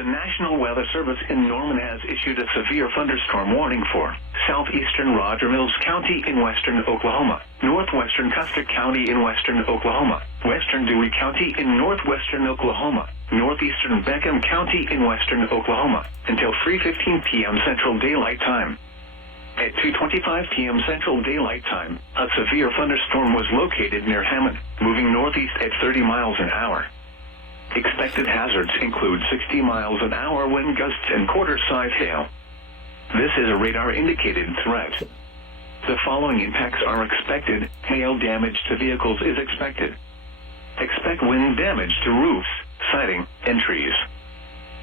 The National Weather Service in Norman has issued a severe thunderstorm warning for southeastern Roger Mills County in western Oklahoma, northwestern Custer County in western Oklahoma, western Dewey County in northwestern Oklahoma, northeastern Beckham County in western Oklahoma, until 3:15 p.m. Central Daylight Time. At 2:25 p.m. Central Daylight Time, a severe thunderstorm was located near Hammond, moving northeast at 30 miles an hour. Expected hazards include 60 miles an hour wind gusts and quarter-size hail. This is a radar-indicated threat. The following impacts are expected. Hail damage to vehicles is expected. Expect wind damage to roofs, siding, and trees.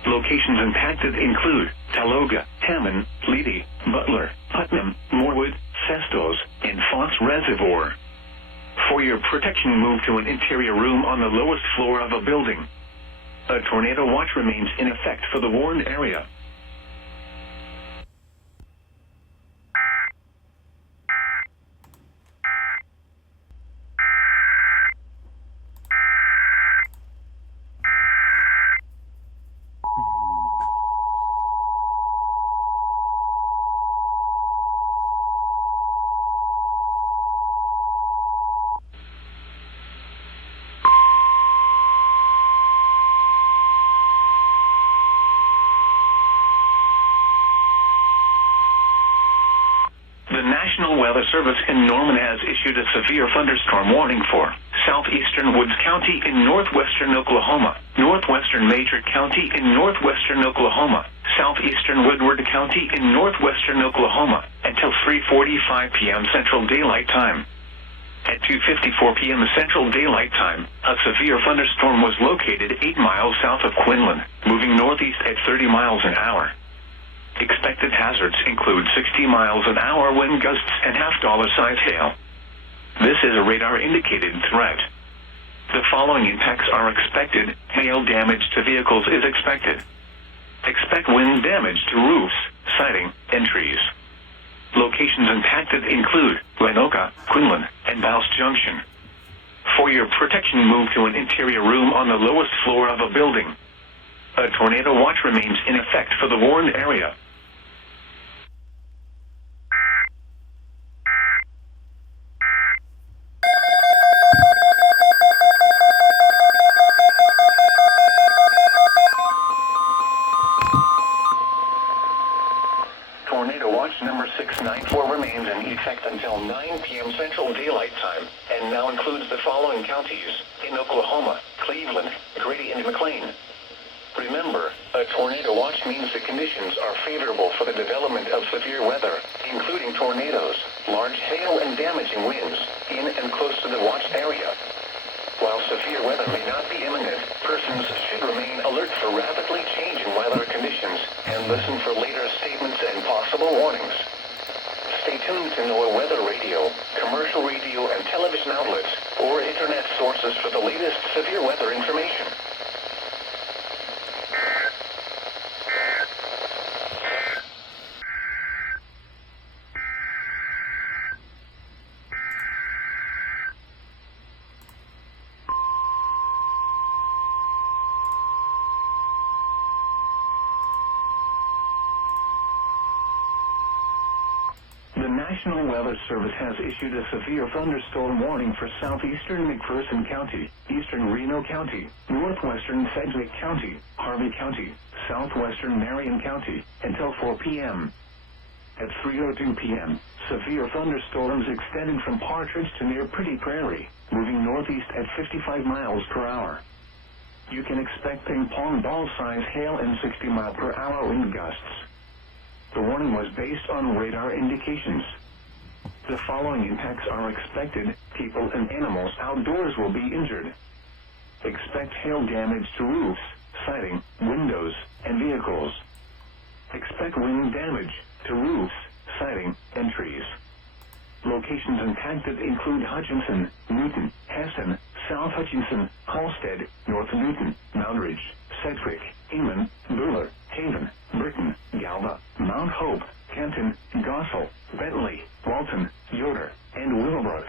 Locations impacted include Taloga, Hammond, Leedy, Butler, Putnam, Moorwood, Sestos, and Foss Reservoir. For your protection, move to an interior room on the lowest floor of a building. A tornado watch remains in effect for the warned area. The National Weather Service in Norman has issued a severe thunderstorm warning for southeastern Woods County in northwestern Oklahoma, northwestern Major County in northwestern Oklahoma, southeastern Woodward County in northwestern Oklahoma, until 3:45 p.m. Central Daylight Time. At 2:54 p.m. Central Daylight Time, a severe thunderstorm was located 8 miles south of Quinlan, moving northeast at 30 miles an hour. Expected hazards include 60 miles an hour wind gusts and half-dollar-size hail. This is a radar-indicated threat. The following impacts are expected. Hail damage to vehicles is expected. Expect wind damage to roofs, siding, and trees. Locations impacted include Lenoka, Quinlan, and Bouse Junction. For your protection, move to an interior room on the lowest floor of a building. A tornado watch remains in effect for the warned area. Tornado Watch number 694 remains in effect until 9 p.m. Central Daylight Time, and now includes the following counties in Oklahoma: Cleveland, Grady, and McLean. Remember, a tornado watch means the conditions are favorable for the development of severe weather, including tornadoes, large hail, and damaging winds in and close to the watched area. While severe weather may not be imminent, persons should remain alert for rapidly changing weather conditions and listen for later statements and possible warnings. Stay tuned to NOAA weather radio, commercial radio and television outlets, or internet sources for the latest severe weather information. The National Weather Service has issued a severe thunderstorm warning for southeastern McPherson County, eastern Reno County, northwestern Sedgwick County, Harvey County, southwestern Marion County, until 4 p.m. At 3:02 p.m., severe thunderstorms extended from Partridge to near Pretty Prairie, moving northeast at 55 miles per hour. You can expect ping-pong ball-size hail and 60-mile-per-hour wind gusts. The warning was based on radar indications. The following impacts are expected. People and animals outdoors will be injured. Expect hail damage to roofs, siding, windows, and vehicles. Expect wind damage to roofs, siding, and trees. Locations impacted include Hutchinson, Newton, Heston, South Hutchinson, Halstead, North Newton, Moundridge, Sedgwick, Inman, Buller, Haven, Britton, Galva, Mount Hope, Kenton, Gossel, Bentley, Walton, Yoder, and Willowbrook.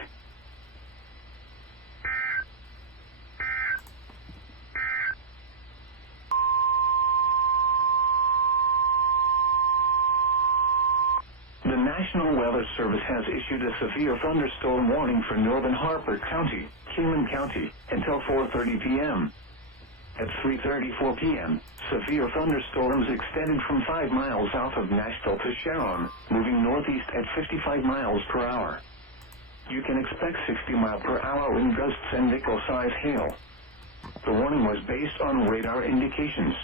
The National Weather Service has issued a severe thunderstorm warning for northern Harper County, Kingman County, until 4:30 p.m. At 3:34 p.m., severe thunderstorms extended from 5 miles south of Nashville to Sharon, moving northeast at 55 miles per hour. You can expect 60-mile-per-hour wind gusts and nickel-size hail. The warning was based on radar indications.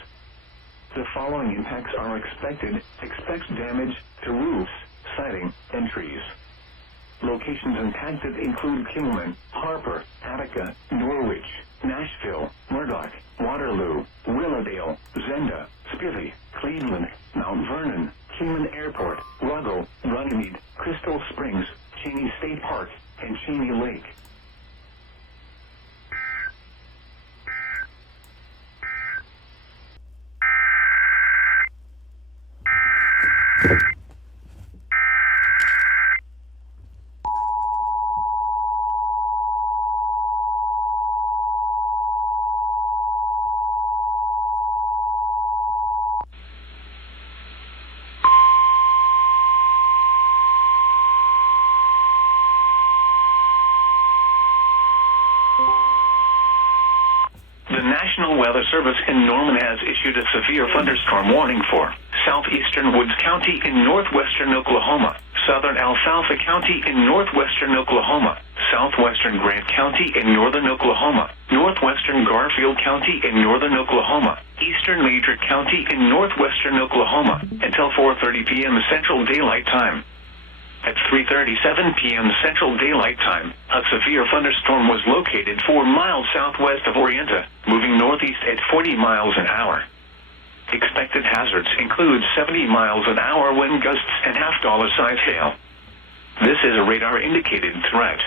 The following impacts are expected. Expect damage to roofs, siding, and trees. Locations impacted include Kingman, Harper, Attica, Norwich, Nashville, Murdoch, Waterloo, Willowdale, Zenda, Spivey, Cleveland, Mount Vernon, Kingman Airport, Ruggles, Runnymede, Crystal Springs, Cheney State Park, and Cheney Lake. The National Weather Service in Norman has issued a severe thunderstorm warning for southeastern Woods County in northwestern Oklahoma, southern Alfalfa County in northwestern Oklahoma, southwestern Grant County in northern Oklahoma, northwestern Garfield County in northern Oklahoma, eastern Major County in northwestern Oklahoma, until 4:30 p.m. Central Daylight Time. At 3:37 p.m. Central Daylight Time, a severe thunderstorm was located 4 miles southwest of Orienta, moving northeast at 40 miles an hour. Expected hazards include 70 miles an hour wind gusts and half-dollar-size hail. This is a radar-indicated threat.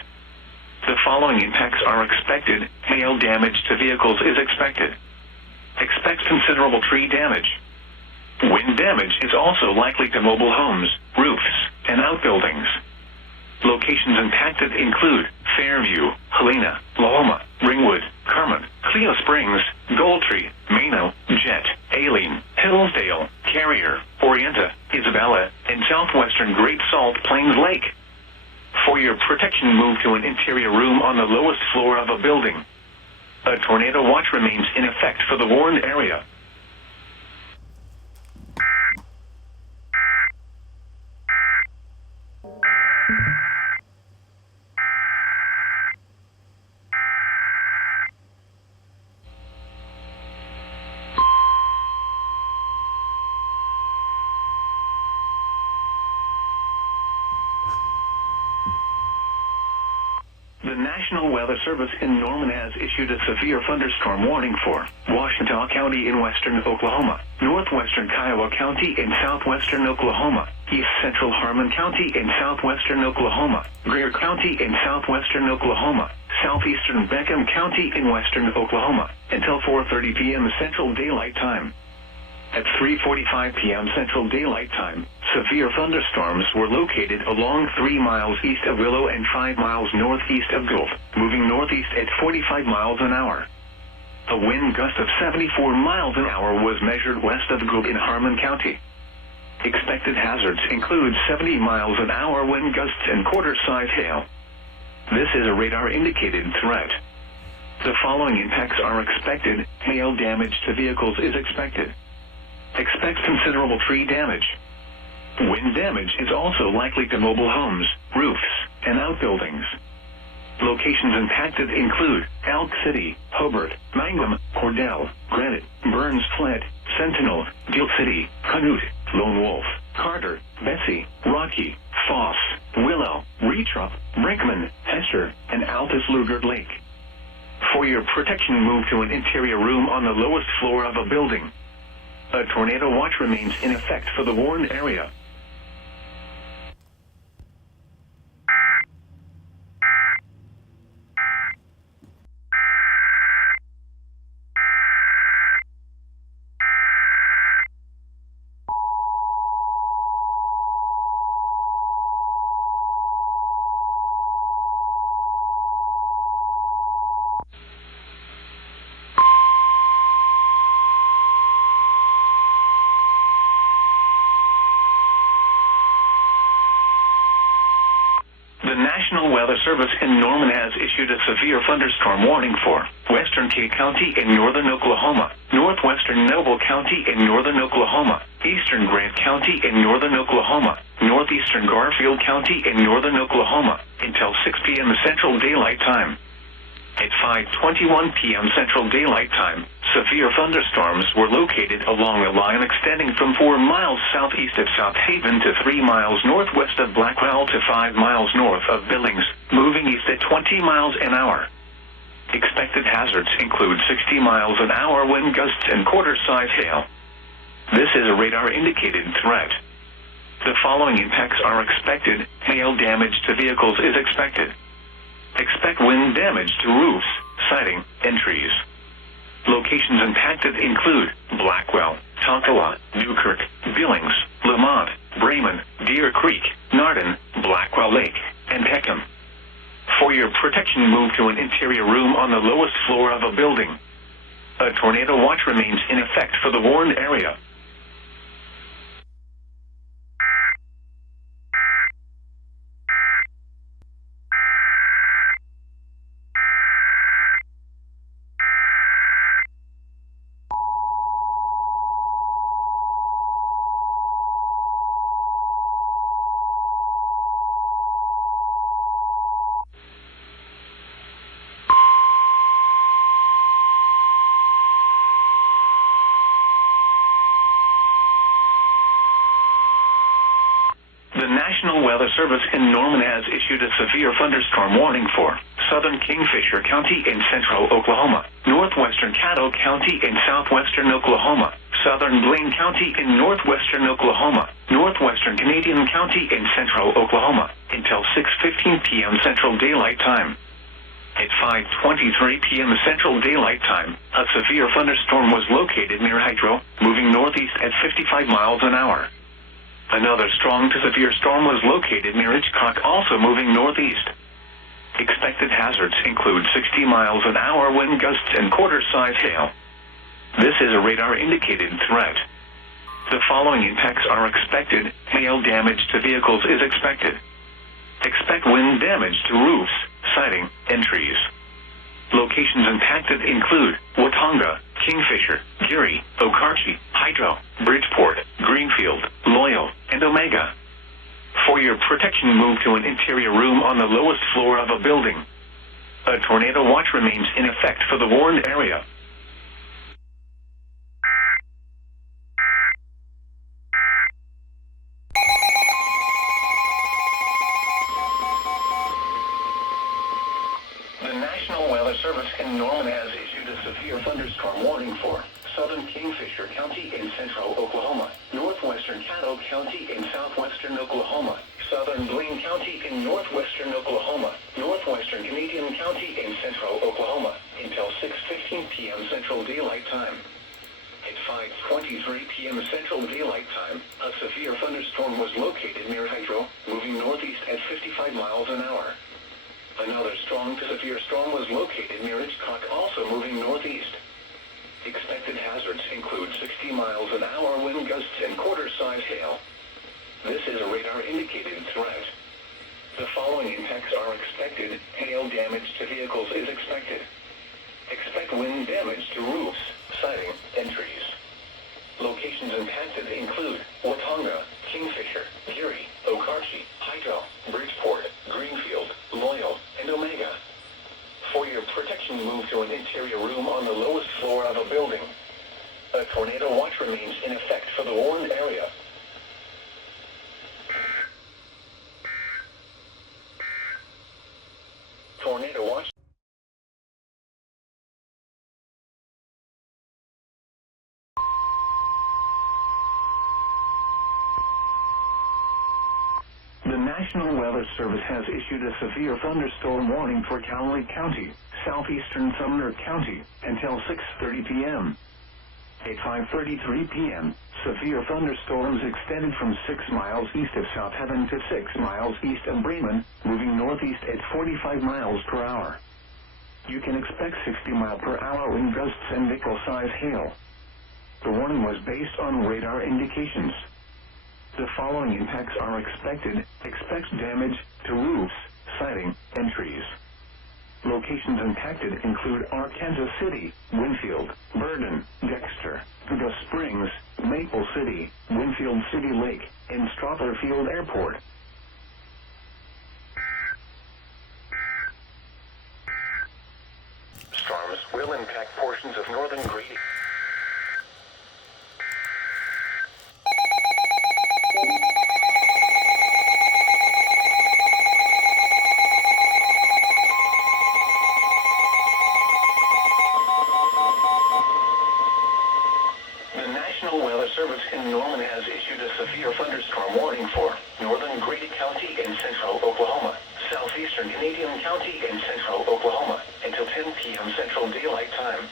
The following impacts are expected. Hail damage to vehicles is expected. Expect considerable tree damage. Wind damage is also likely to mobile homes, roofs, and outbuildings. Locations impacted include Fairview, Helena, Lahoma, Ringwood, Carmen, Cleo Springs, Goldtree, Mano, Jet, Aileen, Hillsdale, Carrier, Orienta, Isabella, and southwestern Great Salt Plains Lake. For your protection, move to an interior room on the lowest floor of a building. A tornado watch remains in effect for the warned area. The National Weather Service in Norman has issued a severe thunderstorm warning for Washita County in western Oklahoma, northwestern Kiowa County in southwestern Oklahoma, east central Harmon County in southwestern Oklahoma, Greer County in southwestern Oklahoma, southeastern Beckham County in western Oklahoma, until 4:30 p.m. Central Daylight Time. At 3:45 p.m. Central Daylight Time, severe thunderstorms were located along 3 miles east of Willow and 5 miles northeast of Gulf, moving northeast at 45 miles an hour. A wind gust of 74 miles an hour was measured west of Gulf in Harmon County. Expected hazards include 70 miles an hour wind gusts and quarter-size hail. This is a radar-indicated threat. The following impacts are expected. Hail damage to vehicles is expected. Expect considerable tree damage. Wind damage is also likely to mobile homes, roofs, and outbuildings. Locations impacted include Elk City, Hobart, Mangum, Cordell, Granite, Burns Flat, Sentinel, Gill City, Canute, Lone Wolf, Carter, Betsy, Rocky, Foss, Willow, Retrup, Brinkman, Hester, and Altus Lugard Lake. For your protection, move to an interior room on the lowest floor of a building. A tornado watch remains in effect for the warned area. National Weather Service in Norman has issued a severe thunderstorm warning for western Kay County in northern Oklahoma, northwestern Noble County in northern Oklahoma, eastern Grant County in northern Oklahoma, northeastern Garfield County in northern Oklahoma, until 6 p.m. Central Daylight Time. At 5:21 p.m. Central Daylight Time, severe thunderstorms were located along a line extending from 4 miles southeast of South Haven to 3 miles northwest of Blackwell to 5 miles north of Billings, moving east at 20 miles an hour. Expected hazards include 60 miles an hour wind gusts and quarter-size hail. This is a radar-indicated threat. The following impacts are expected. Hail damage to vehicles is expected. Expect wind damage to roofs, siding, and trees. Locations impacted include Blackwell, Tonkawa, Newkirk, Billings, Lamont, Bremen, Deer Creek, Nardin, Blackwell Lake, and Peckham. For your protection, move to an interior room on the lowest floor of a building. A tornado watch remains in effect for the warned area. The National Weather Service in Norman has issued a severe thunderstorm warning for southern Kingfisher County in central Oklahoma, northwestern Caddo County in southwestern Oklahoma, southern Blaine County in northwestern Oklahoma, northwestern Canadian County in central Oklahoma, until 6:15 p.m. Central Daylight Time. At 5:23 p.m. Central Daylight Time, a severe thunderstorm was located near Hydro, moving northeast at 55 miles an hour. Another strong to severe storm was located near Hitchcock, also moving northeast. Expected hazards include 60 miles an hour wind gusts and quarter-size hail. This is a radar-indicated threat. The following impacts are expected. Hail damage to vehicles is expected. Expect wind damage to roofs, siding, and trees. Locations impacted include Watonga, Kingfisher, Geary, Okarche, Hydro, Bridgeport, Greenfield, Loyal, and Omega. For your protection, move to an interior room on the lowest floor of a building. A tornado watch remains in effect for the warned area. The National Weather Service in Norman has issued a severe thunderstorm warning for southern Kingfisher County in central Oklahoma, northwestern Caddo County in southwestern Oklahoma, southern Blaine County in northwestern Oklahoma, northwestern Canadian County in central Oklahoma, until 6:15 p.m. Central Daylight Time. At 5:23 p.m. Central Daylight Time, a severe thunderstorm was located near Hydro, moving northeast at 55 miles an hour. Another strong to severe storm was located near Hitchcock, also moving northeast. Expected hazards include 60 miles an hour wind gusts and quarter-size hail. This is a radar-indicated threat. The following impacts are expected. Hail damage to vehicles is expected. Expect wind damage to roofs, siding, and trees. Locations impacted include Watonga, Kingfisher, Geary, Okarche, Hydro, Bridgeport, Greenfield, Loyal, and Omega. For your protection, move to an interior room on the lowest floor of a building. A tornado watch remains in effect for the warned area. Tornado watch. The National Weather Service has issued a severe thunderstorm warning for Cowley County, southeastern Sumner County, until 6:30 p.m. At 5:33 p.m., severe thunderstorms extended from 6 miles east of South Haven to 6 miles east of Bremen, moving northeast at 45 miles per hour. You can expect 60-mile-per-hour wind gusts and nickel-size hail. The warning was based on radar indications. The following impacts are expected. Expect damage to roofs, siding, and trees. Locations impacted include Arkansas City, Winfield, Burden, Dexter, Gus Springs, Maple City, Winfield City Lake, and Strawler Field Airport. Storms will impact portions of northern Greeley. The National Weather Service in Norman has issued a severe thunderstorm warning for northern Grady County and central Oklahoma, southeastern Canadian County and central Oklahoma, until 10 p.m. Central Daylight Time.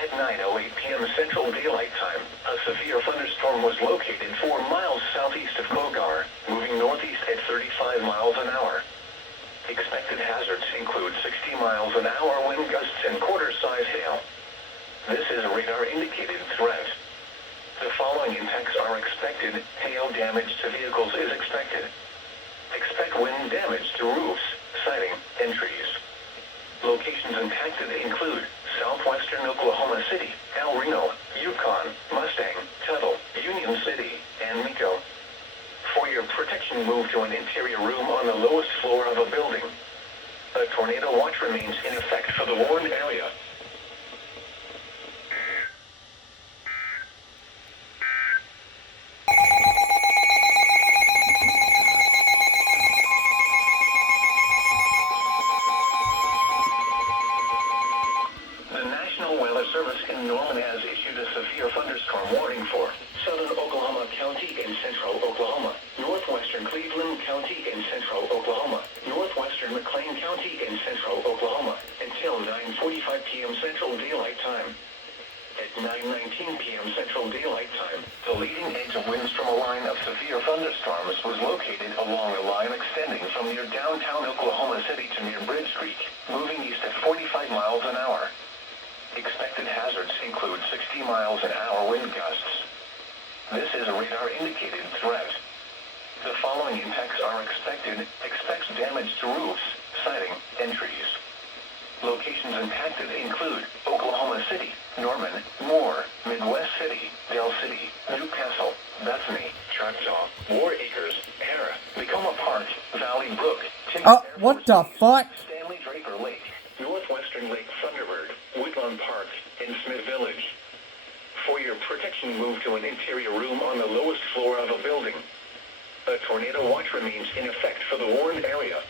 At 9:08 p.m. Central Daylight Time, a severe thunderstorm was located 4 miles southeast of Kogar, moving northeast at 35 miles an hour. Expected hazards include 60 miles an hour wind gusts and quarter-size hail. This is a radar-indicated threat. The following impacts are expected. Hail damage to vehicles is expected. Expect wind damage to roofs, siding, and trees. Locations impacted include southwestern Oklahoma City, El Reno, Yukon, Mustang, Tuttle, Union City, and Miko. For your protection, move to an interior room on the lowest floor of a building. A tornado watch remains in effect for the warned area. Service in Norman has issued a severe thunderstorm warning for southern Oklahoma County and central Oklahoma, northwestern Cleveland County and central Oklahoma, northwestern McLean County and central Oklahoma, until 9:45 p.m. Central Daylight Time. At 9:19 p.m. Central Daylight Time, the leading edge of winds from a line of severe thunderstorms was located along a line extending from near downtown Oklahoma City to near Bridge Creek, moving east at 45 miles an hour. Expected hazards include 60 miles an hour wind gusts. This is a radar-indicated threat. The following impacts are expected. Expects damage to roofs, siding, and trees. Locations impacted include Oklahoma City, Norman, Moore, Midwest City, Dell City, Newcastle, Bethany, Choctaw, War Acres, Hara, Tacoma Park, Valley Brook, What the fuck? Stanley Draper Lake, Northwestern Lake Thunderbird, Woodlawn Park, and Smith Village. For your protection, move to an interior room on the lowest floor of a building. A tornado watch remains in effect for the warned area.